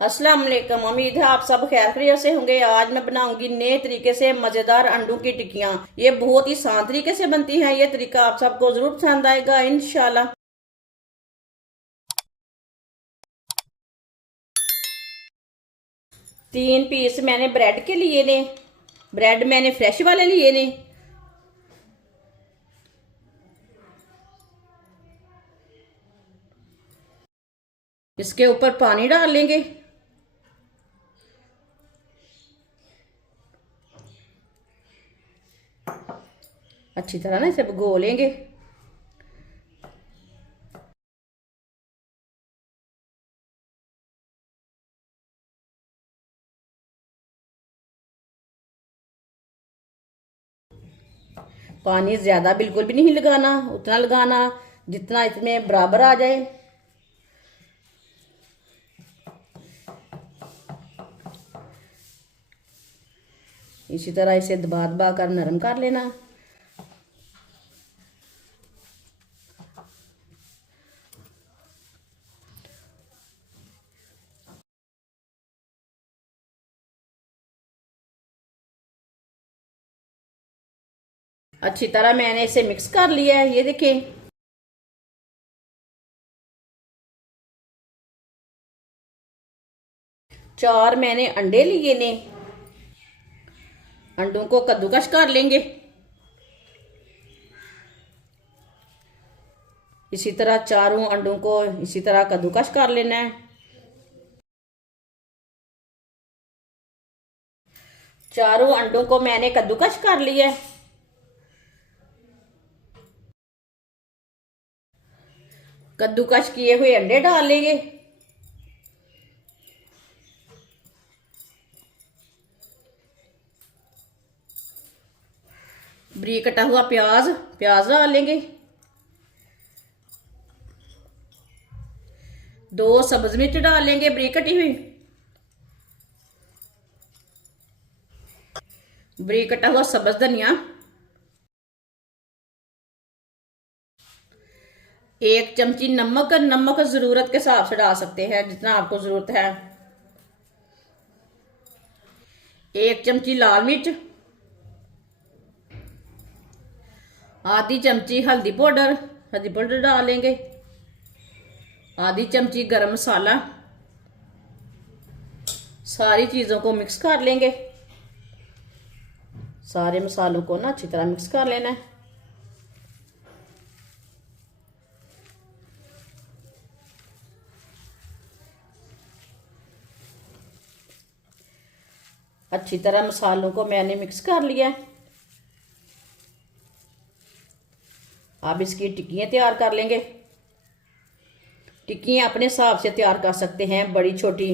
अस्सलाम वालेकुम। उम्मीद है आप सब खैर खैरियत से होंगे। आज मैं बनाऊंगी नए तरीके से मजेदार अंडों की टिक्कियां। ये बहुत ही आसान तरीके से बनती हैं। ये तरीका आप सबको जरूर पसंद आएगा इंशाल्लाह। 3 पीस मैंने ब्रेड के लिए ने। ब्रेड मैंने फ्रेश वाले लिए ने। इसके ऊपर पानी डाल लेंगे। अच्छी तरह ना इसे भिगो लेंगे। पानी ज्यादा बिल्कुल भी नहीं लगाना, उतना लगाना जितना इसमें बराबर आ जाए। इसी तरह इसे दबा दबा कर नरम कर लेना। अच्छी तरह मैंने इसे मिक्स कर लिया है। ये देखें। चार मैंने अंडे लिए ने। अंडों को कद्दूकस कर लेंगे। इसी तरह चारों अंडों को इसी तरह कद्दूकस कर लेना है। चारों अंडों को मैंने कद्दूकस कर लिया है। कद्दूकस किए हुए अंडे डाल लेंगे। बारीक कटा हुआ प्याज प्याज डाल लेंगे। 2 सब्ज मिर्च डाल लेंगे बारीक कटी हुई। बारीक कटा हुआ सब्ज धनिया। 1 चमची नमक। नमक जरूरत के हिसाब से डाल सकते हैं जितना आपको जरूरत है। 1 चमची लाल मिर्च। आधी चमची हल्दी पाउडर डाल लेंगे। आधी चमची गरम मसाला। सारी चीजों को मिक्स कर लेंगे। सारे मसालों को ना अच्छी तरह मिक्स कर लेना है। अच्छी तरह मसालों को मैंने मिक्स कर लिया है। अब इसकी टिक्कियाँ तैयार कर लेंगे। टिक्कियाँ अपने हिसाब से तैयार कर सकते हैं, बड़ी छोटी।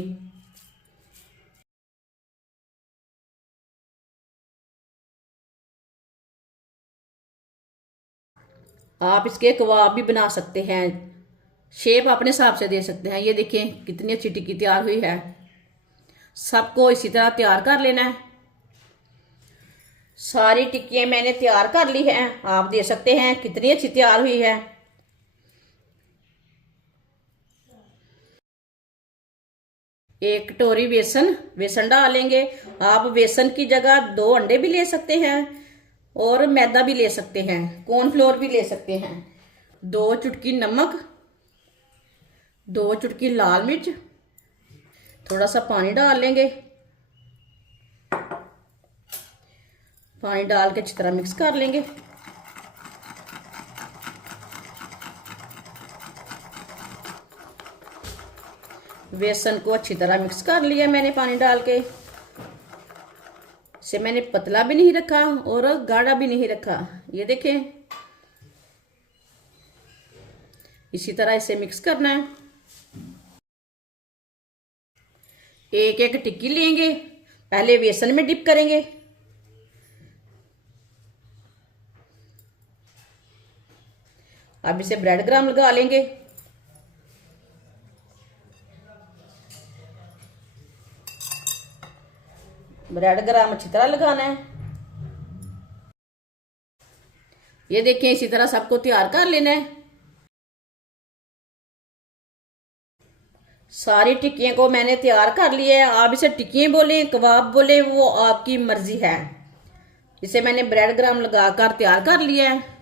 आप इसके कबाब भी बना सकते हैं। शेप अपने हिसाब से दे सकते हैं। ये देखें कितनी अच्छी टिक्की तैयार हुई है। सबको इसी तरह तैयार कर लेना है। सारी टिक्कियाँ मैंने तैयार कर ली हैं। आप दे सकते हैं कितनी अच्छी तैयार हुई है। एक कटोरी बेसन डालेंगे। आप बेसन की जगह 2 अंडे भी ले सकते हैं और मैदा भी ले सकते हैं, कॉर्नफ्लोर भी ले सकते हैं। 2 चुटकी नमक। 2 चुटकी लाल मिर्च। थोड़ा सा पानी डाल लेंगे। पानी डाल के अच्छी तरह मिक्स कर लेंगे। बेसन को अच्छी तरह मिक्स कर लिया मैंने पानी डाल के। इसे मैंने पतला भी नहीं रखा और गाढ़ा भी नहीं रखा। ये देखें। इसी तरह इसे मिक्स करना है। एक एक टिक्की लेंगे। पहले बेसन में डिप करेंगे। अब इसे ब्रेड क्रम्ब लगा लेंगे। ब्रेड क्रम्ब अच्छी तरह लगाना है। ये देखें इसी तरह सबको तैयार कर लेना है। सारी टिक्कियों को मैंने तैयार कर लिया है। आप इसे टिक्कियाँ बोले कबाब बोले वो आपकी मर्जी है। इसे मैंने ब्रेड क्रम्ब लगाकर तैयार कर लिया है।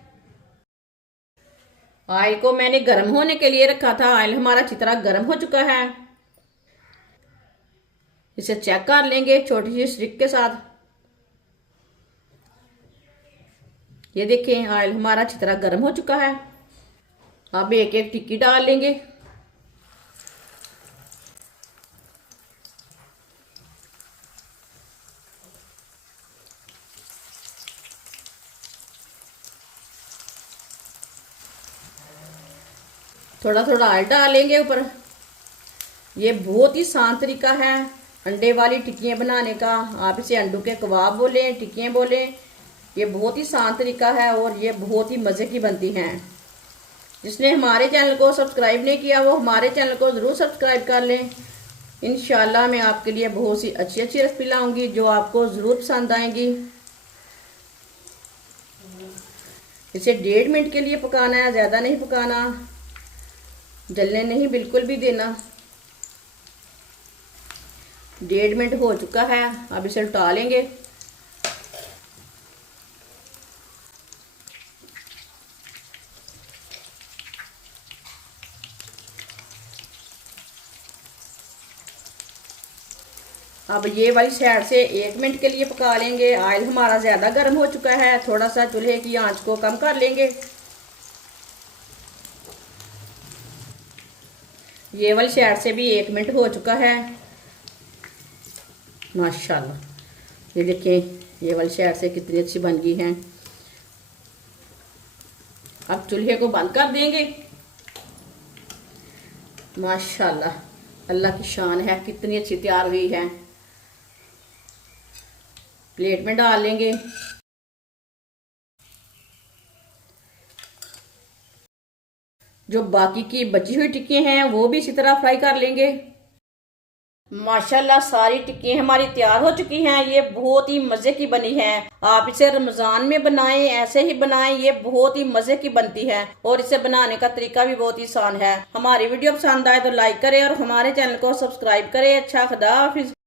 ऑयल को मैंने गर्म होने के लिए रखा था। ऑयल हमारा अच्छी तरह गर्म हो चुका है। इसे चेक कर लेंगे छोटी सी स्टिक के साथ। ये देखें ऑयल हमारा अच्छी तरह गर्म हो चुका है। अब एक एक टिक्की डाल लेंगे। थोड़ा थोड़ा ऑयल डालेंगे ऊपर। ये बहुत ही आसान तरीका है अंडे वाली टिक्कियाँ बनाने का। आप इसे अंडों के कबाब बोले टिक्कियाँ बोले, ये बहुत ही आसान तरीका है और ये बहुत ही मज़े की बनती हैं। जिसने हमारे चैनल को सब्सक्राइब नहीं किया वो हमारे चैनल को ज़रूर सब्सक्राइब कर लें। इंशाल्लाह मैं आपके लिए बहुत सी अच्छी अच्छी रेसिपी लाऊंगी जो आपको ज़रूर पसंद आएंगी। इसे 1.5 मिनट के लिए पकाना है, ज़्यादा नहीं पकाना, जलने नहीं बिल्कुल भी देना। 1.5 मिनट हो चुका है। अब इसे उल्टा लेंगे। अब ये वाली साइड से 1 मिनट के लिए पका लेंगे। ऑयल हमारा ज़्यादा गर्म हो चुका है। थोड़ा सा चूल्हे की आंच को कम कर लेंगे। ये वाली साइड से भी 1 मिनट हो चुका है। माशाल्लाह ये देखिए ये वाली साइड से कितनी अच्छी बन गई है। अब चूल्हे को बंद कर देंगे। माशाल्लाह अल्लाह की शान है, कितनी अच्छी तैयार हुई है। प्लेट में डाल लेंगे। जो बाकी की बची हुई टिक्कियाँ हैं वो भी इसी तरह फ्राई कर लेंगे। माशाल्लाह सारी टिक्कियाँ हमारी तैयार हो चुकी हैं। ये बहुत ही मज़े की बनी है। आप इसे रमज़ान में बनाएं, ऐसे ही बनाएं, ये बहुत ही मज़े की बनती है और इसे बनाने का तरीका भी बहुत ही आसान है। हमारी वीडियो पसंद आए तो लाइक करें और हमारे चैनल को सब्सक्राइब करें। अच्छा खुदा हाफिज।